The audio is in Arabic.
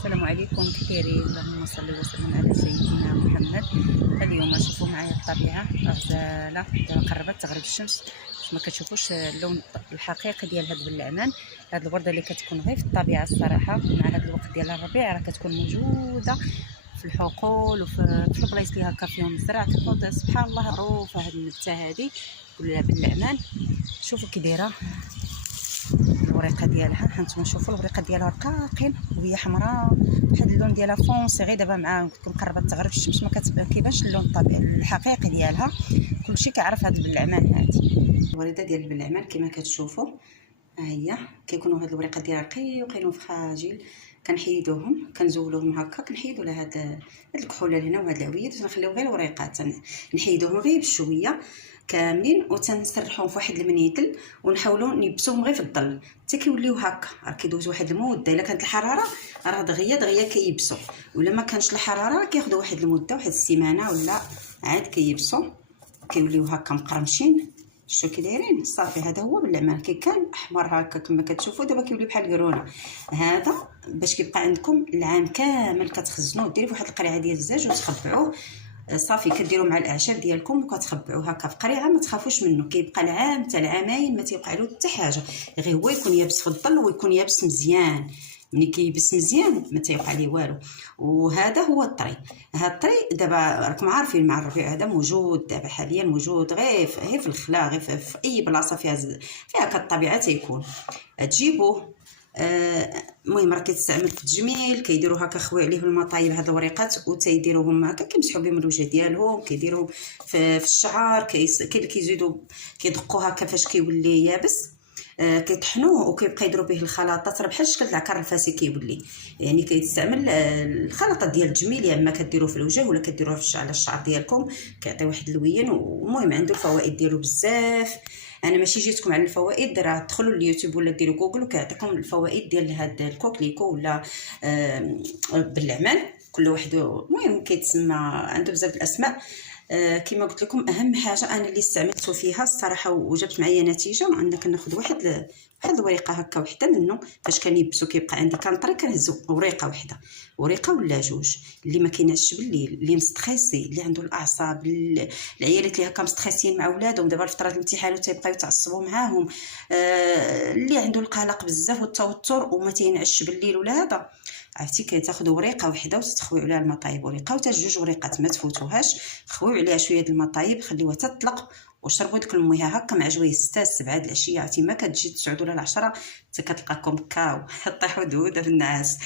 السلام عليكم كثيرين، اللهم صل وسلم على سيدنا محمد. اليوم شوفوا معايا الطبيعه غزاله دابا قربت تغرب الشمس باش ما كتشوفوش اللون الحقيقي ديال هاد البلعمان. هاد الورده اللي كتكون غير في الطبيعه الصراحه مع هاد الوقت ديال الربيع راه كتكون موجوده في الحقول وفي البلايص اللي هكا فيهم الزرع. كتكون سبحان الله معروفه هاد النبته هادي ولا باللعمان. شوفوا كي دايره الوريقه ديالها، هانتوما شوفوا الوريقه ديالها رقاقين وهي حمراء بحال اللون ديالها فونسي. غير دابا مع تكون قربت تغرب الشمس ما كيبانش اللون الطبيعي الحقيقي ديالها. كلشي كيعرف هاد البلعمان هادي. الوريده ديال البلعمان كما كتشوفوا ها هي كيكونوا هاد الوريقه ديالها رقيقين وفراجيل. كنحيدوهم كنزولوهم هكا، كنحيدوا لها هاد الكحوله لهنا وهاد العويد ونخليو غير الوريقات، نحيدوهم غير بشويه كاملين وتنسرحوهم في واحد المنيتل ونحاولوا نيبسوهم غير في الظل حتى كيوليو هكا. راه كيدوز واحد المده، الا كانت الحراره راه دغيا كيبسوا، ولا ما كانش الحراره كياخذوا واحد المده، واحد السيمانه ولا عاد كيبسوا كيوليو هكا مقرمشين. شتو كي دايرين صافي. هذا هو باللعمان كي كان احمر هكا كما كتشوفوا، دابا كيولي بحال القرونه. هذا باش كيبقى عندكم العام كامل كتخزنوه، ديروا فواحد القريعه ديال الزاج وتخبعوه صافي. كديروا مع الاعشاب ديالكم وكتخبعوه هكا في قريعه، ما تخافوش منه، كيبقى العام حتى العامين ما تيوقع له حتى حاجه، غير هو يكون يابس في الظل ويكون يابس مزيان. ملي كيبس مزيان ما تيوقع ليه والو. وهذا هو الطري. هذا الطري دابا راكم عارفين مع الربيع هذا موجود دابا حاليا، موجود غير في الخلا، غير في اي بلاصه فيها كالطبيعه تيكون تجيبوه. المهم راه كيتستعمل في التجميل، كيديروا هكا خوي عليه المطايب هاد الوريقات وتيديروهم هكا كيمسحوا بهم الوجه ديالهم، كيديروهم في الشعر. كاين اللي كيزيدوا كيدقوا هكا فاش كيولي يابس، كيطحنوه وكيبقى يديروا به الخلطات، راه بحال شكل العكر الفاسي كيولي. يعني كيتستعمل الخلطات ديال التجميل، يا اما كديروه في الوجه ولا كديروه على الشعر ديالكم، كيعطي واحد اللوين. والمهم عنده الفوائد ديالو بزاف. انا ماشي جيتكم على الفوائد، راه دخلوا اليوتيوب ولا ديروا جوجل وكيعطيكم الفوائد ديال هذا الكوكليكو ولا باللعمان. كل واحد المهم كيتسمى عنده بزاف الاسماء. كما قلت لكم اهم حاجه انا اللي استعملته فيها الصراحه وجبت معايا نتيجه، اننا كناخذ واحد الوريقه هكا وحده منه. فاش كنيبسو كيبقى عندي كنطري كنهزو وريقه وحده، وريقه ولا جوج. اللي ما كينعش بالليل، اللي مستريسي، اللي عنده الاعصاب، العيالات اللي هكا مستريسين مع ولادهم دابا في فتره الامتحان وتيبقاو يتعصبوا معاهم، اللي عنده القلق بزاف والتوتر وما تينعش بالليل ولا هذا، عرفتي كتاخذوا وريقه وحده وتتخويو عليها المطايب، وريقه وتا جوج وريقات ما تفوتوهاش. خويو عليها شويه د المطايب، خليوها تطلق وشربوا ديك المياه هكا مع جويه 6 7 د العشيه. عرفتي ما كتجي 9 ولا 10 حتى كتلقاكم كاو طيحوا دهوده في النعاس.